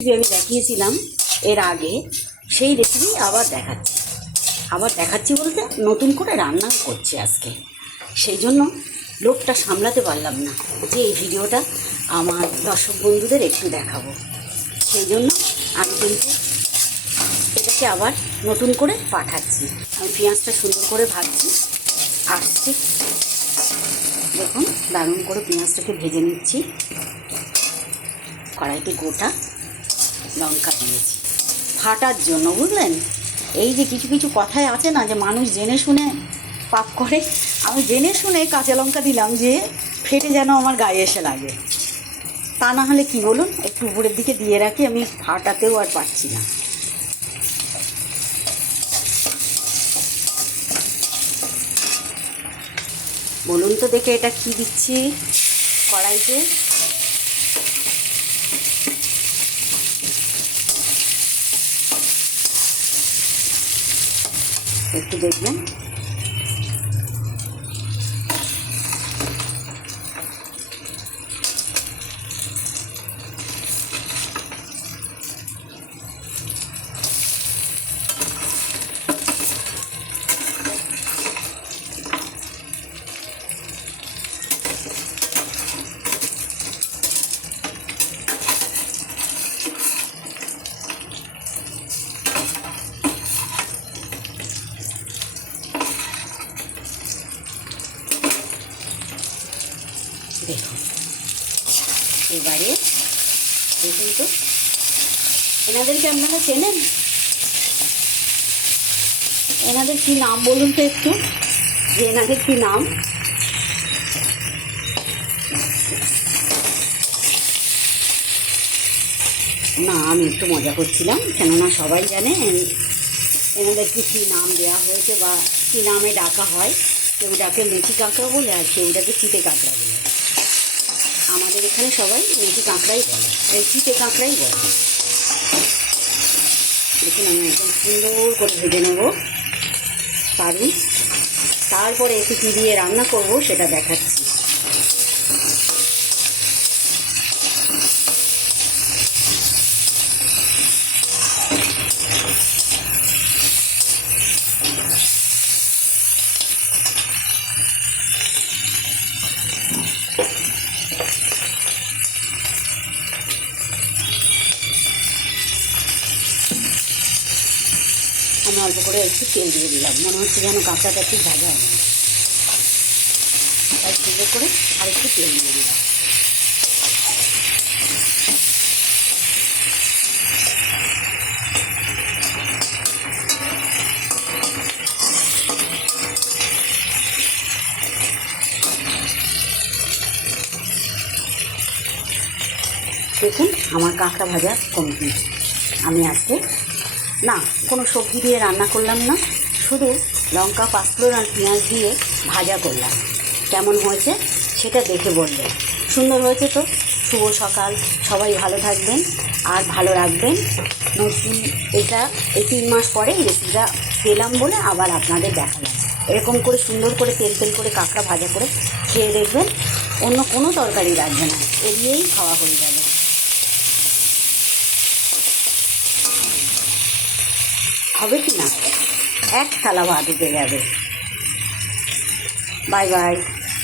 আমি দেখিয়েছিলাম এর আগে, সেই রেসিপি আবার দেখাচ্ছি বলতে নতুন করে রান্না করছি আজকে। সেই জন্য লোকটা সামলাতে পারলাম না যে এই ভিডিওটা আমার দর্শক বন্ধুদের একটু দেখাবো। সেই জন্য আমি কিন্তু এটাকে আবার নতুন করে পাঠাচ্ছি। আমি পেঁয়াজটা সুন্দর করে ভাজছি, আসছি, দেখুন দারুণ করে পেঁয়াজটাকে ভেজে নিচ্ছি। কড়াইতে গোটা লঙ্কা দিয়েছি ফাটার জন্য, বুঝলেন? এই যে কিছু কিছু কথায় আছে না যে মানুষ জেনে শুনে পাপ করে, আমি জেনে শুনে কাঁচা লঙ্কা দিলাম যে ফেটে যেন আমার গায়ে এসে লাগে। তা না হলে কি বলুন, একটু উপরের দিকে দিয়ে রাখি, আমি ফাটাতেও আর পারছি না। বলুন তো দেখে এটা কি দিচ্ছি কড়াইতে? একটু দেখবেন। দেখুন এবারে দেখুন তো, এনাদেরকে আপনারা চেনেন? এনাদের কি নাম বলুন তো একটু, যে এনাদের কি নাম? না, আমি একটু মজা করছিলাম, কেননা সবাই জানে এনাদেরকে কী নাম দেওয়া হয়েছে বা কী নামে ডাকা হয়। কেউ ডাকে মেথি কাঁকড়া বলে, আর কেউ ডাকে চিটে কাঁকড়া বলে। আমাদের এখানে সবাই মেথি কাঁকড়াই বলে, এই চিটে কাঁকড়াই বলে। দেখুন আমি একদম সুন্দর করে ভেজে নেব পারুন, তারপরে একটু কী দিয়ে রান্না করব সেটা দেখাচ্ছি। আমি অল্প করে একটু তেল দিয়ে দিলাম, মনে হচ্ছে যেন কাঁকড়াটা ঠিক ভাজা হবে না, তাই সুন্দর করে আর একটু তেল দিয়ে দিলাম। দেখুন আমার কাঁকড়া ভাজা কমপ্লিট। আমি আজকে না কোনো সবজি দিয়ে রান্না করলাম না, শুধু লঙ্কা, পাঁচফোড়ন আর পেঁয়াজ দিয়ে ভাজা করলাম। কেমন হয়েছে সেটা দেখে বলবেন। সুন্দর হয়েছে তো? শুভ সকাল, সবাই ভালো থাকবেন আর ভালো রাখবেন। নতুন এটা এই 3 মাস পরে এই রেসিপিটা পেলাম বলে আবার আপনাদের দেখালাম। এরকম করে সুন্দর করে তেল করে কাঁকড়া ভাজা করে খেয়ে দেখবেন, অন্য কোনো তরকারি লাগবে না, এ দিয়েই খাওয়া হয়ে যাবে। হবে কি না, এক থালা ভাত উঠে যাবে। Bye bye.